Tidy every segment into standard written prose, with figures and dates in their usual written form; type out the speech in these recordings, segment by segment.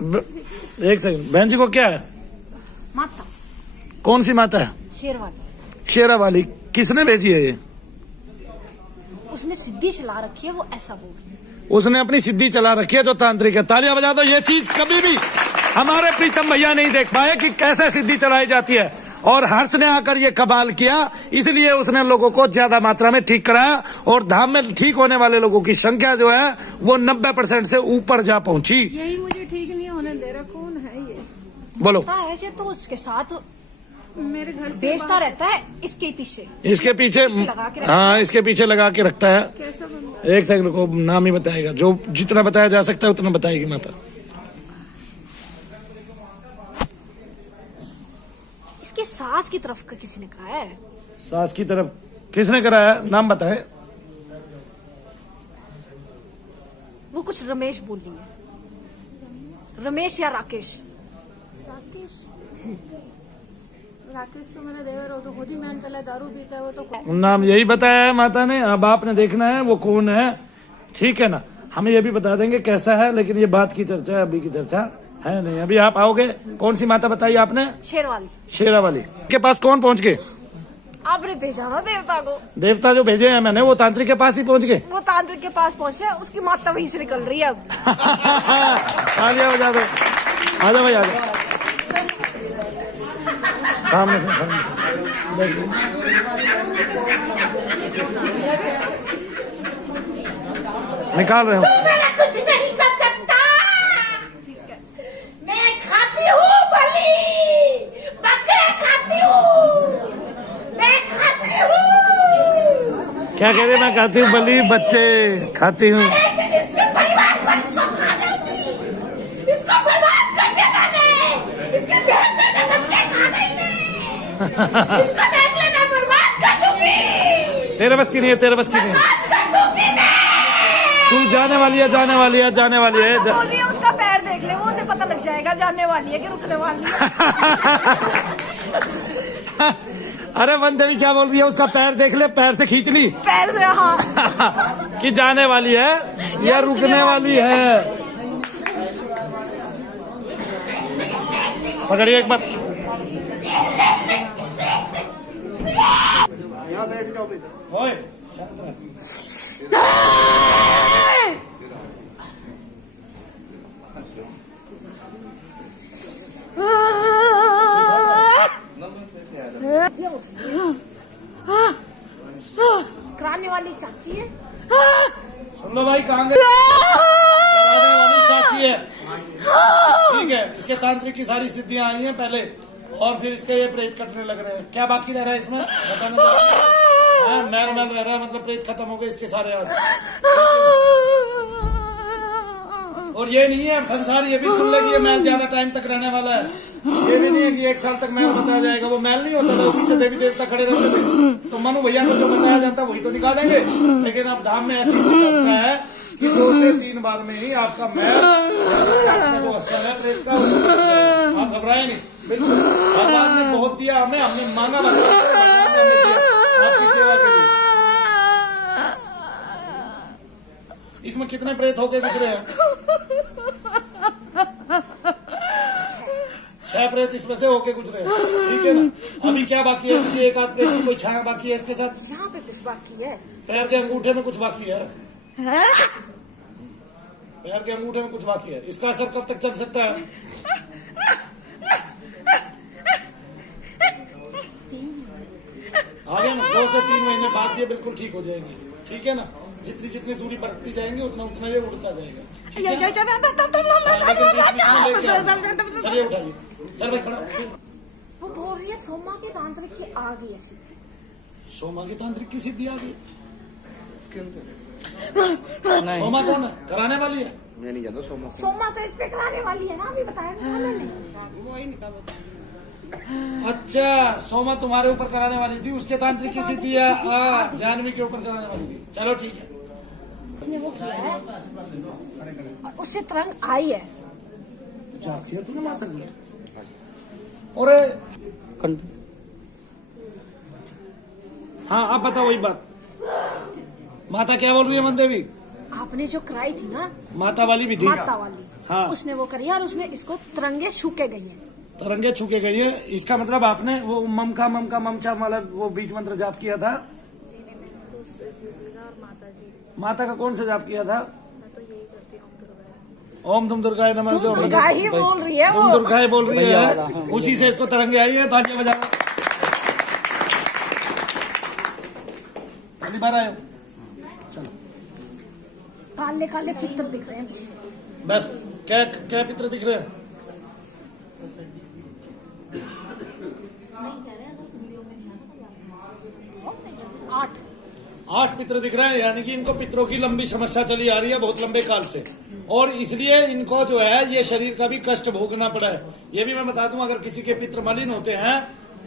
एक सेकंड, बहन जी को क्या है? माता। कौन सी माता है? शेरवाली। शेरा वाली। किसने भेजी है ये? उसने सिद्धि चला रखी है, वो ऐसा बोल रही है। उसने अपनी सिद्धि चला रखी है जो तांत्रिक है। तालियां बजा दो। ये चीज कभी भी हमारे प्रीतम भैया नहीं देख पाए कि कैसे सिद्धि चलाई जाती है, और हर्ष ने आकर ये कमाल किया, इसलिए उसने लोगों को ज्यादा मात्रा में ठीक कराया, और धाम में ठीक होने वाले लोगों की संख्या जो है वो 90% से ऊपर जा पहुंची। यही मुझे ठीक नहीं होने दे रहा। कौन है ये? बोलो। ऐसे तो उसके साथ मेरे घर से बेचता रहता है, इसके पीछे इसके पीछे लगा के रखता हाँ, इसके पीछे लगा के रखता है। कैसा बंदा? एक सेकंड को नाम ही बताएगा, जो जितना बताया जा सकता है उतना बताएगी माता। इसकी सास की तरफ का किसी ने कहा है। सास की तरफ किसने कराया? नाम बताए। वो कुछ रमेश बोल रही है। रमेश या राकेश? राकेश। राकेश तो मेरा देवर, वो तो खुद ही मेंटल है, दारू पीता है वो तो। नाम यही बताया है माता ने। अब आपने देखना है वो कौन है, ठीक है ना? हमें ये भी बता देंगे कैसा है, लेकिन ये बात की चर्चा है, अभी की चर्चा है नहीं। अभी आप आओगे। कौन सी माता बताई आपने? शेरवाली। शेरा वाली के पास कौन पहुंच गए? आपने भेजा ना देवता को। देवता जो भेजे हैं मैंने, वो तांत्रिक के पास ही पहुंच गए। वो तांत्रिक के पास पहुंचे, उसकी माता वहीं से निकल रही है अब। तालियां बजा दो। आ जाओ भाई, आ जाओ। सामने से देखिए। निकाल रहे हो। कुछ नहीं कर सकता। मैं खाती हूँ बलि, बकरे खाती हूँ, मैं खाती हूँ। क्या कह रहे? मैं खाती हूँ बलि, बच्चे खाती हूँ। इसके परिवार को इसको खा जाऊंगी, इसको बर्बाद कर दिया मैंने, इसके भैंसे के बच्चे खा गई मैं, इसको देख ले मैं बर्बाद कर दूंगी। तेरे बस की नहीं है, तेरे बस की नहीं है। बर्बाद कर दूंगी मैं। तू जाने वाली है, जाने वाली है, जाने वाली है। बोल रही है उसका पैर देख ले, वो उसे पता लग जाएगा जाने वाली है कि रुकने वाली है। अरे वंदेवी क्या बोल रही है? उसका पैर देख ले, पैर से खींच ली पैर से, हाँ। कि जाने वाली है या रुकने वाली है। पकड़िए एक बार। ओए, शांत रह। कराने वाली चाची है। सुन लो भाई, कहाँ गए? कराने वाली चाची है, ठीक है। इसके तांत्रिक की सारी सिद्धियां आई हैं पहले, और फिर इसके ये प्रेत कटने लग रहे हैं। क्या बाकी रह रहा है इसमें बताने? मैल मैल रह रहा है, मतलब प्रेत खत्म हो गए इसके सारे आज। और ये नहीं है संसार, ये भी सुन ले कि ये मैल ज्यादा टाइम तक रहने वाला है। ये भी नहीं है कि 1 साल तक मैल बताया जाएगा। वो मैल नहीं होता था, वो पीछे देवी देवता खड़े रहते थे, तो मनु भैया को जो बताया जाता वही तो निकालेंगे। लेकिन अब धाम में ऐसी व्यवस्था है कि 2 से 3 बार में ही आपका मैल, आपका जो असर है प्रेत का, आप घबराए नहीं बिल्कुल। भगवान ने बहुत दिया हमें, हमने मांगा, भगवान ने हमें दिया आपकी सेवा के लिए। इसमें कितने प्रेत होके गुजरे हैं? 6 प्रेत इसमें से होके गुजरे हैं, ठीक है ना? अभी क्या बाकी है? किसी एक आध प्रेत की कोई छाया बाकी है इसके साथ? यहाँ पे कुछ बाकी है। पैर के अंगूठे में कुछ बाकी है। पैर के अंगूठे में कुछ बाकी है। इसका असर कब तक चल सकता है? आगे ना 2 से 3 महीने बाद ये बिल्कुल ठीक हो जाएगी, ठीक है ना? जितनी जितनी दूरी बढ़ती जाएंगी उतना उतना ये उड़ता जाएगा, ठीक है? चलिए उठाइए, चल भाई खड़ा। वो बोल रही है सोमा के तांत्रिक की आ गई है सिद्धि। सोमा के तांत्रिक की सिद्धि आ गई? सोमा कौन है? कराने वाली है? मैं नहीं जानता सोमा। सोमा तो इस पे कराने वाली है ना, अभी बताया था मैंने। अच्छा, सोमा तुम्हारे ऊपर कराने वाली थी, उसके तांत्रिक की सिद्धि है जानवी के ऊपर कराने वाली थी। चलो ठीक है। उसने वो किया है और उससे तरंग आई है। जाती है तूने माता की? अरे हाँ, अब बताओ वही बात। माता क्या बोल रही है? मन देवी आपने जो कराई थी ना माता वाली विधि माता वाली, हाँ। उसने वो करी और उसमें इसको तिरंगे छूके गई है। तरंगे छूके गई है, इसका मतलब आपने वो ममका वाला वो बीज मंत्र जाप किया था। माता का कौन सा जाप किया था? ओम तुम दुर्गाए नमः। तुम दुर्गा ही बोल रही है वो। तुम दुर्गाए बोल रही है, उसी से इसको तरंगे आई है। तालियां बजाओ। पहली बार आए हो? चलो काले काले पितर दिख रहे हैं पीछे। बस क्या क्या पित्र दिख रहे हैं? आठ पित्र दिख रहे हैं, यानी कि इनको पितरों की लंबी समस्या चली आ रही है बहुत लंबे काल से, और इसलिए इनको जो है ये शरीर का भी कष्ट भोगना पड़ा है। ये भी मैं बता दूं, अगर किसी के पित्र मलिन होते हैं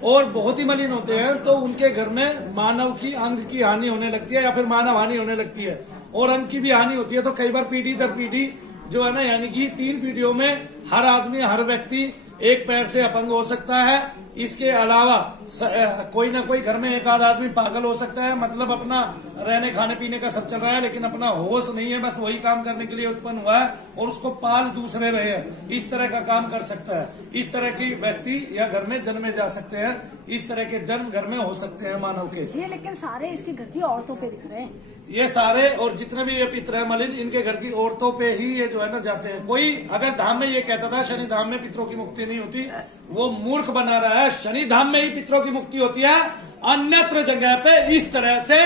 और बहुत ही मलिन होते हैं तो उनके घर में मानव की अंग की हानि होने लगती है या फिर मानव हानि होने लगती है, और अंग की भी हानि होती है। तो कई बार पीढ़ी दर पीढ़ी जो है ना, यानी कि 3 पीढ़ियों में हर आदमी हर व्यक्ति एक पैर से अपंग हो सकता है। इसके अलावा कोई ना कोई घर में एक आध आदमी पागल हो सकता है, मतलब अपना रहने खाने पीने का सब चल रहा है लेकिन अपना होश नहीं है, बस वही काम करने के लिए उत्पन्न हुआ है और उसको पाल दूसरे रहे हैं, इस तरह का काम कर सकता है। इस तरह की व्यक्ति या घर में जन्मे जा सकते हैं, इस तरह के जन्म घर में हो सकते हैं मानव के। ये लेकिन सारे इसके घर की औरतों पे दिख रहे हैं। ये सारे और जितने भी ये पितर है मलिन, इनके घर की औरतों पे ही ये जो है ना जाते हैं। कोई अगर धाम में ये कहता था शनि धाम में पितरों की मुक्ति नहीं होती, वो मूर्ख बना रहा है। शनि धाम में ही पितरों की मुक्ति होती है, अन्यत्र जगह पे इस तरह से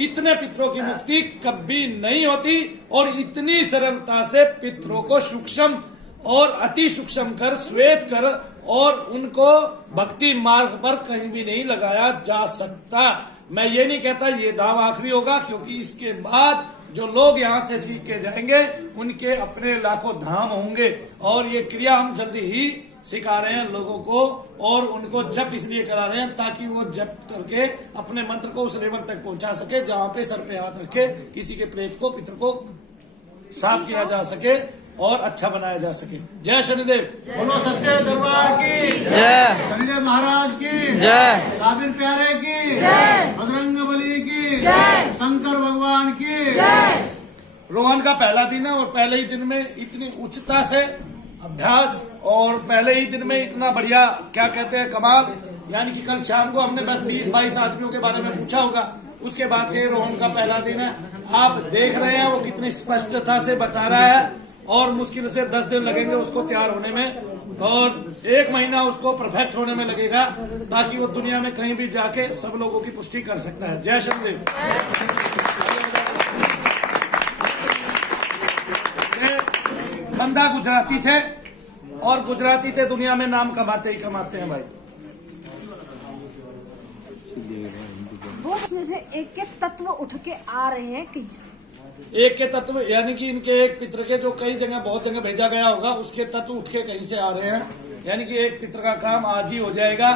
इतने पितरों की मुक्ति कभी नहीं होती। और इतनी सरलता से पितरों को सूक्ष्म और अति सूक्ष्म कर श्वेत कर और उनको भक्ति मार्ग पर कहीं भी नहीं लगाया जा सकता। मैं ये नहीं कहता ये धाम आखिरी होगा, क्योंकि इसके बाद जो लोग यहाँ से सीख के जाएंगे उनके अपने लाखों धाम होंगे। और ये क्रिया हम जल्दी ही सिखा रहे हैं लोगों को, और उनको जप इसलिए करा रहे हैं ताकि वो जप करके अपने मंत्र को उस लेवल तक पहुंचा सके जहाँ पे सर पे हाथ रखे किसी के प्रेत को पितर को साफ किया जा सके और अच्छा बनाया जा सके। जय शनिदेव। बोलो सच्चे दरबार की जय, शनिदेव महाराज की जय, साबिर प्यारे की जय, बजरंग बली की जय, शंकर भगवान की जय। रोहन का पहला दिन है और पहले ही दिन में इतनी उच्चता से अभ्यास और पहले ही दिन में इतना बढ़िया क्या कहते हैं कमाल, यानी कि कल शाम को हमने बस 20-22 आदमियों के बारे में पूछा होगा, उसके बाद से रोहन का पहला दिन है। आप देख रहे हैं वो कितनी स्पष्टता से बता रहा है, और मुश्किल से 10 दिन लगेंगे उसको तैयार होने में और 1 महीना उसको परफेक्ट होने में लगेगा, ताकि वो दुनिया में कहीं भी जाके सब लोगों की पुष्टि कर सकता है। जय शनिदेव। बंदा गुजराती छे और गुजराती ते दुनिया में नाम कमाते ही कमाते हैं भाई। वो इसमें से एक के तत्व उठ के आ रहे हैं कहीं से। एक के तत्व यानी कि इनके एक पितर के जो कई जगह बहुत जगह भेजा गया होगा उसके तत्व उठ के कहीं से आ रहे हैं, यानी कि एक पितर का काम आज ही हो जाएगा।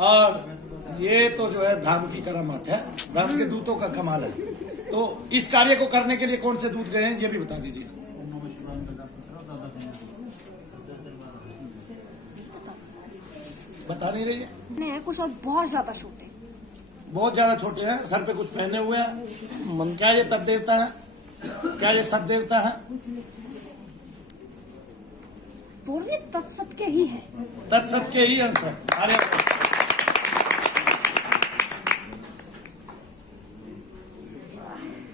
और ये तो जो है धाम की करामात है, धाम के दूतों का कमाल है। तो इस कार्य को करने के लिए कौन से दूत गए हैं ये भी बता दीजिए। बता नहीं रही है। कुछ और बहुत ज्यादा छोटे, बहुत ज्यादा छोटे हैं, सर पे कुछ पहने हुए हैं। क्या ये तप देवता है? क्या ये सत देवता है? पूरे तत्सत के ही है, तत्सत के ही अंश है। अरे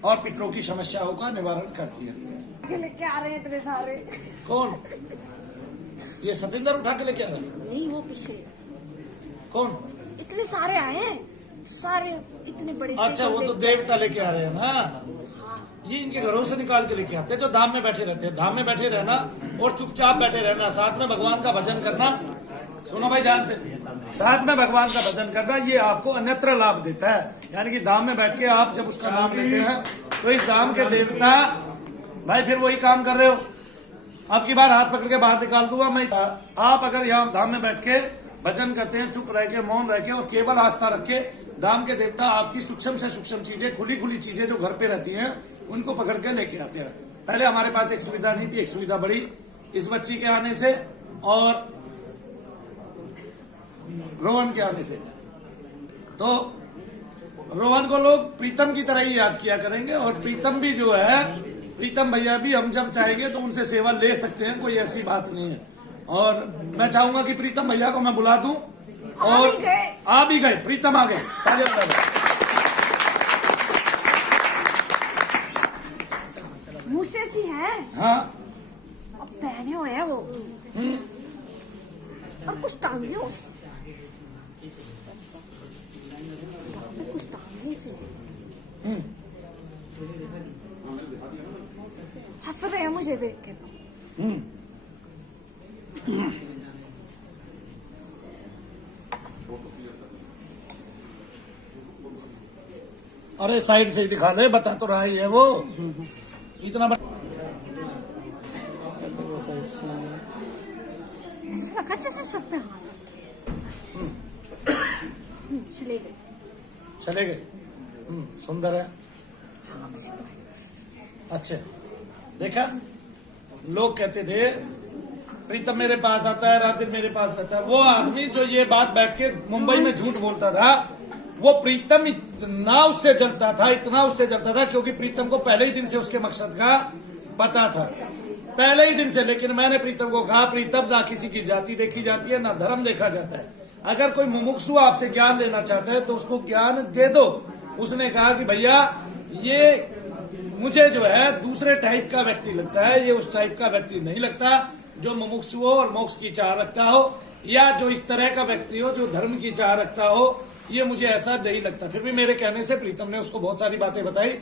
और पितरों की समस्याओं का निवारण करती है। लेके आ रहे हैं इतने सारे। कौन? ये सतेंद्र उठा के लेके आ रहे हैं? नहीं, वो पीछे। कौन? इतने सारे आए हैं, सारे इतने बड़े। अच्छा, वो तो देवता लेके आ रहे हैं ना। ये इनके घरों से निकाल के लेके आते हैं जो धाम में बैठे रहते हैं। धाम में बैठे रहना और चुपचाप बैठे रहना, साथ में भगवान का भजन करना। सुनो भाई ध्यान से, साथ में भगवान का भजन करना ये आपको अन्यत्र लाभ देता है। यानी कि धाम में बैठ के आप जब उसका नाम लेते हैं तो इस धाम के देवता भाई फिर वही काम कर रहे हो। अब की बार हाथ पकड़ के बाहर निकाल दूंगा मैं। आप अगर यहाँ धाम में बैठ के भजन करते हैं, चुप रह के मौन रह के और केवल आस्था रख के, धाम के देवता आपकी सूक्ष्म से सूक्ष्म चीजें, खुली खुली चीजें जो घर पे रहती हैं उनको पकड़ के लेके आते हैं। पहले हमारे पास एक सुविधा नहीं थी, एक सुविधा बढ़ी इस बच्ची के आने से और रोहन के आने से। तो रोहन को लोग प्रीतम की तरह ही याद किया करेंगे और प्रीतम भी जो है प्रीतम भैया भी हम जब चाहेंगे तो उनसे सेवा ले सकते हैं, कोई ऐसी बात नहीं है। और मैं चाहूंगा कि प्रीतम भैया को मैं बुला दूं। और आ भी गए, प्रीतम आ गए, तालियां बजा दो। मुझसे सी है, हाँ अब पहने हुए हैं वो, और कुछ टांगे हो, कुछ टांगे से हंस रहे हैं मुझे देख के तो। अरे साइड से ही दिखा ले, बता तो रहा ही है वो इतना ऐसा लगा जैसे सब पे हाथ चले गए। चले गए। सुंदर है, अच्छा। देखा, लोग कहते थे प्रीतम मेरे पास आता है, रात दिन मेरे पास रहता है। वो आदमी जो ये बात बैठ के मुंबई में झूठ बोलता था, वो प्रीतम इतना उससे जलता था, इतना उससे जलता था, क्योंकि प्रीतम को पहले ही दिन से उसके मकसद का पता था, पहले ही दिन से। लेकिन मैंने प्रीतम को कहा, प्रीतम ना किसी की जाति देखी जाती है, ना धर्म देखा जाता है। अगर कोई मुमुक्षु आपसे ज्ञान लेना चाहता है तो उसको ज्ञान दे दो। उसने कहा कि भैया ये मुझे जो है दूसरे टाइप का व्यक्ति लगता है, ये उस टाइप का व्यक्ति नहीं लगता जो मुमुक्षु हो और मोक्ष की चाह रखता हो, या जो इस तरह का व्यक्ति हो जो धर्म की चाह रखता हो, ये मुझे ऐसा नहीं लगता। फिर भी मेरे कहने से प्रीतम ने उसको बहुत सारी बातें बताई।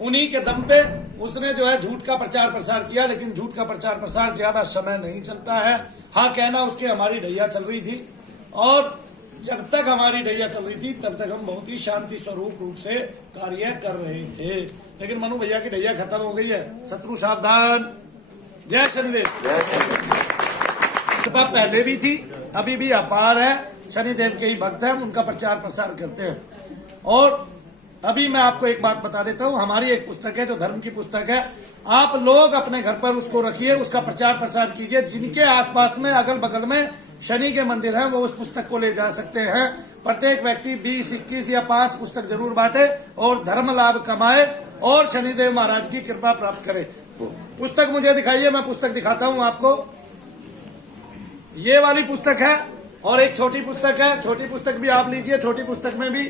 उन्हीं के दम पे उसने जो है झूठ का प्रचार प्रसार किया, लेकिन झूठ का प्रचार प्रसार ज्यादा समय नहीं चलता है। हाँ, कहना उसके हमारी ढैया चल रही थी, और जब तक हमारी ढैया चल रही थी तब तक हम बहुत ही शांति स्वरूप रूप से कार्य कर रहे थे। लेकिन मनु भैया की ढैया खत्म हो गई है, शत्रु सावधान। जय शनिदेव। कृपा पहले भी थी, अभी भी अपार है। शनिदेव के ही भक्त हैं, उनका प्रचार प्रसार करते हैं। और अभी मैं आपको एक बात बता देता हूँ, हमारी एक पुस्तक है जो धर्म की पुस्तक है, आप लोग अपने घर पर उसको रखिए, उसका प्रचार प्रसार कीजिए। जिनके आसपास में अगल बगल में शनि के मंदिर हैं वो उस पुस्तक को ले जा सकते हैं। प्रत्येक व्यक्ति 20, 21 या 5 पुस्तक जरूर बांटे और धर्म लाभ कमाए और शनिदेव महाराज की कृपा प्राप्त करे। पुस्तक मुझे दिखाइए, मैं पुस्तक दिखाता हूँ आपको। ये वाली पुस्तक है और एक छोटी पुस्तक है, छोटी पुस्तक भी आप लीजिए। छोटी पुस्तक में भी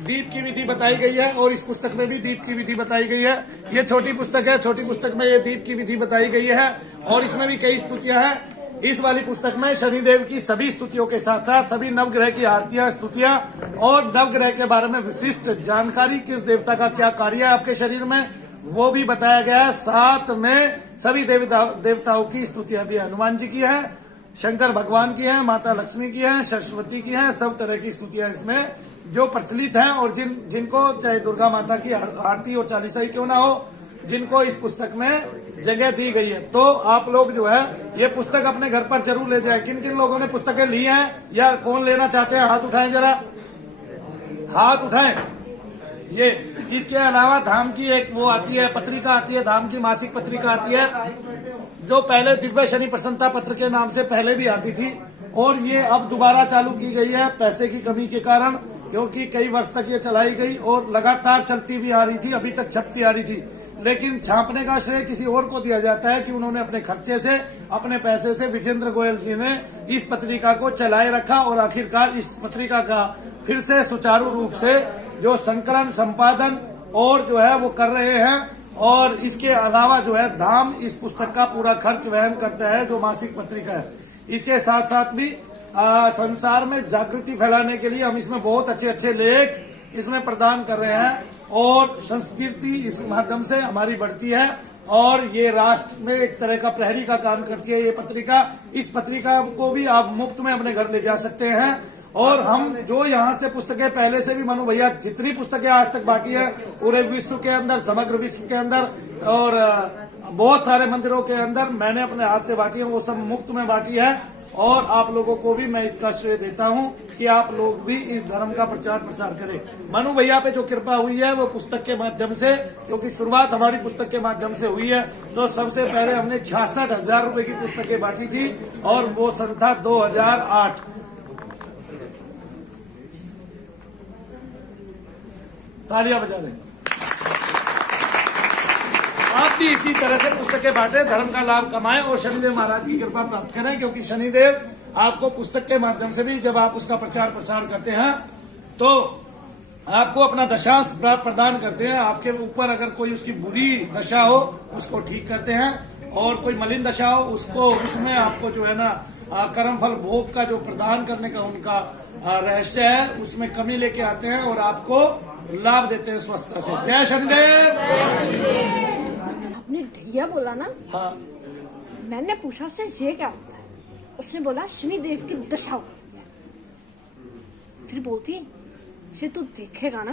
दीप की विधि बताई गई है और इस पुस्तक में भी दीप की विधि बताई गई है। ये छोटी पुस्तक है, छोटी पुस्तक में ये दीप की विधि बताई गई है और इसमें भी कई स्तुतियां हैं। इस वाली पुस्तक में शनिदेव की सभी स्तुतियों के साथ साथ सभी नवग्रह की आरतियां, स्तुतियां और नवग्रह के बारे में विशिष्ट जानकारी, किस देवता का क्या कार्य है आपके शरीर में, वो भी बताया गया है। साथ में सभी देवताओं की स्तुतियां भी हनुमान जी की है, शंकर भगवान की है, माता लक्ष्मी की है, सरस्वती की है। सब तरह की स्तुतियां इसमें जो प्रचलित हैं और जिनको चाहे दुर्गा माता की आरती और चालीसा ही क्यों ना हो, जिनको इस पुस्तक में जगह दी गई है। तो आप लोग जो है ये पुस्तक अपने घर पर जरूर ले जाए। किन किन लोगों ने पुस्तकें ली हैं या कौन लेना चाहते हैं, हाथ उठाएं, जरा हाथ उठाएं। ये इसके अलावा धाम की एक वो आती है, पत्रिका आती है, धाम की मासिक पत्रिका आती है, जो पहले दिव्य शनि प्रसन्नता पत्र के नाम से पहले भी आती थी और ये अब दोबारा चालू की गई है पैसे की कमी के कारण, क्योंकि कई वर्ष तक ये चलाई गई और लगातार चलती भी आ रही थी, अभी तक छपती आ रही थी। लेकिन छापने का श्रेय किसी और को दिया जाता है कि उन्होंने अपने खर्चे से, अपने पैसे से विजेंद्र गोयल जी ने इस पत्रिका को चलाए रखा और आखिरकार इस पत्रिका का फिर से सुचारू रूप से जो संकलन, संपादन और जो है वो कर रहे हैं। और इसके अलावा जो है धाम इस पुस्तक का पूरा खर्च वहन करता है, जो मासिक पत्रिका है। इसके साथ साथ भी संसार में जागृति फैलाने के लिए हम इसमें बहुत अच्छे अच्छे लेख इसमें प्रदान कर रहे हैं और संस्कृति इस माध्यम से हमारी बढ़ती है और ये राष्ट्र में एक तरह का प्रहरी का काम करती है ये पत्रिका। इस पत्रिका को भी आप मुफ्त में अपने घर ले जा सकते हैं। और हम जो यहाँ से पुस्तकें पहले से भी मनु भैया जितनी पुस्तकें आज तक बांटी है पूरे विश्व के अंदर, समग्र विश्व के अंदर और बहुत सारे मंदिरों के अंदर मैंने अपने हाथ से बांटी है, वो सब मुफ्त में बांटी है। और आप लोगों को भी मैं इसका श्रेय देता हूं कि आप लोग भी इस धर्म का प्रचार प्रसार करें। मनु भैया पे जो कृपा हुई है वो पुस्तक के माध्यम से, क्योंकि शुरुआत हमारी पुस्तक के माध्यम से हुई है। तो सबसे पहले हमने 66,000 रुपए की पुस्तकें बांटी थी और वो सन था 2008। तालियां बजा दें। आप भी इसी तरह से पुस्तकें बांटे, धर्म का लाभ कमाएं और शनिदेव महाराज की कृपा प्राप्त करें, क्योंकि शनिदेव आपको पुस्तक के माध्यम से भी जब आप उसका प्रचार प्रसार करते हैं तो आपको अपना दशांश प्रदान करते हैं। आपके ऊपर अगर कोई उसकी बुरी दशा हो उसको ठीक करते हैं, और कोई मलिन दशा हो उसको उसमें आपको जो है ना कर्म फल भोग का जो प्रदान करने का उनका रहस्य है उसमें कमी लेके आते हैं और आपको लाभ देते हैं स्वस्थता से। जय शनिदेव। आपने ढैया बोला ना, हाँ, मैंने पूछा उससे ये क्या होता है, उसने बोला शनिदेव की दशा होती है। फिर बोलती ये तू देखेगा ना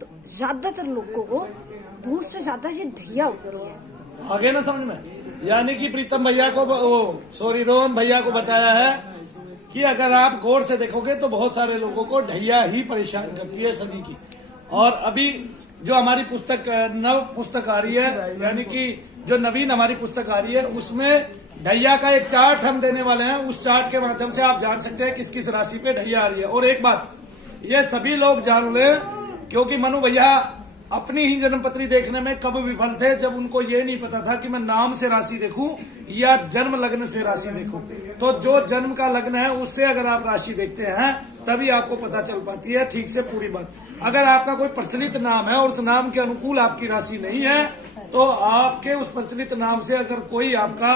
तो ज्यादातर लोगों को भूत से ज्यादा ये ढैया होती है। आगे ना समझ में, यानी कि प्रीतम भैया को रोहन भैया को बताया है कि अगर आप गौर से देखोगे तो बहुत सारे लोगों को ढैया ही परेशान करती है शनि की। और अभी जो हमारी पुस्तक नव पुस्तक आ रही है, यानी कि जो नवीन हमारी पुस्तक आ रही है उसमें ढैया का एक चार्ट हम देने वाले हैं। उस चार्ट के माध्यम से आप जान सकते हैं किस किस राशि पे ढैया आ रही है। और एक बात ये सभी लोग जान ले, क्योंकि मनु भैया अपनी ही जन्मपत्री देखने में कब विफल थे, जब उनको ये नहीं पता था कि मैं नाम से राशि देखूं या जन्म लग्न से राशि देखूं। तो जो जन्म का लग्न है उससे अगर आप राशि देखते हैं तभी आपको पता चल पाती है ठीक से पूरी बात। अगर आपका कोई प्रचलित नाम है और उस नाम के अनुकूल आपकी राशि नहीं है तो आपके उस प्रचलित नाम से अगर कोई आपका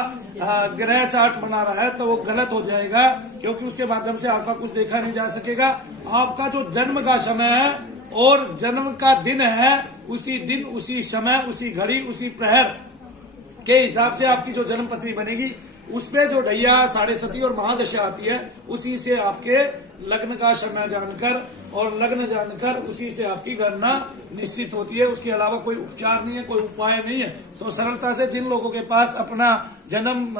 ग्रह चार्ट बना रहा है तो वो गलत हो जाएगा, क्योंकि उसके माध्यम से आपका कुछ देखा नहीं जा सकेगा। आपका जो जन्म का समय है और जन्म का दिन है, उसी दिन उसी समय उसी घड़ी उसी प्रहर के हिसाब से आपकी जो जन्म पत्री बनेगी उसपे जो ढैया साढ़े सती और महादशा आती है उसी से आपके लग्न का समय जानकर और लग्न जानकर उसी से आपकी गणना निश्चित होती है। उसके अलावा कोई उपचार नहीं है, कोई उपाय नहीं है। तो सरलता से जिन लोगों के पास अपना जन्म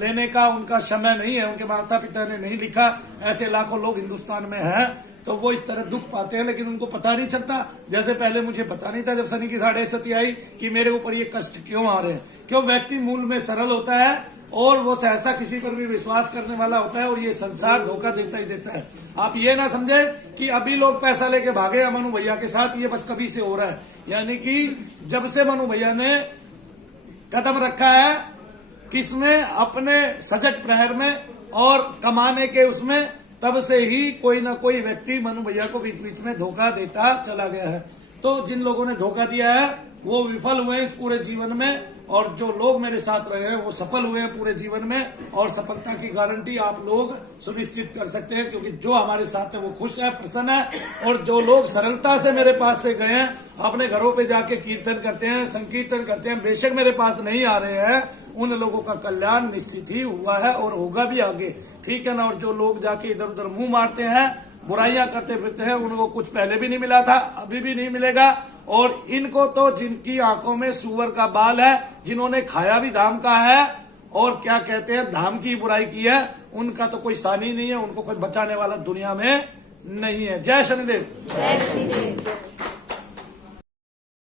लेने का उनका समय नहीं है, उनके माता पिता ने नहीं लिखा, ऐसे लाखों लोग हिंदुस्तान में हैं, तो वो इस तरह दुख पाते हैं लेकिन उनको पता नहीं चलता। जैसे पहले मुझे पता नहीं था जब शनि की साढ़े सती आई कि मेरे ऊपर ये कष्ट क्यों आ रहे हैं। क्यों? व्यक्ति मूल में सरल होता है और वो सहसा किसी पर भी विश्वास करने वाला होता है और ये संसार धोखा देता ही देता है। आप ये ना समझे कि अभी लोग पैसा लेके भागे मनु भैया के साथ, ये बस कभी से हो रहा है। यानी कि जब से मनु भैया ने कदम रखा है किसमें, अपने सजग प्रहर में और कमाने के उसमें, तब से ही कोई ना कोई व्यक्ति मनु भैया को बीच बीच में धोखा देता चला गया है। तो जिन लोगों ने धोखा दिया है वो विफल हुए इस पूरे जीवन में, और जो लोग मेरे साथ रहे हैं वो सफल हुए हैं पूरे जीवन में। और सफलता की गारंटी आप लोग सुनिश्चित कर सकते हैं, क्योंकि जो हमारे साथ है वो खुश है, प्रसन्न है। और जो लोग सरलता से मेरे पास से गए हैं, अपने घरों पे जाके कीर्तन करते हैं, संकीर्तन करते हैं, बेशक मेरे पास नहीं आ रहे हैं, उन लोगों का कल्याण निश्चित ही हुआ है और होगा भी आगे। ठीक है ना? और जो लोग जाके इधर उधर मुंह मारते हैं, बुराइयां करते फिरते हैं, उनको कुछ पहले भी नहीं मिला था, अभी भी नहीं मिलेगा। और इनको तो जिनकी आंखों में सुअर का बाल है, जिन्होंने खाया भी धाम का है और क्या कहते हैं धाम की बुराई की है, उनका तो कोई सानी नहीं है, उनको कोई बचाने वाला दुनिया में नहीं है। जय शनिदेव। जय शनिदेव।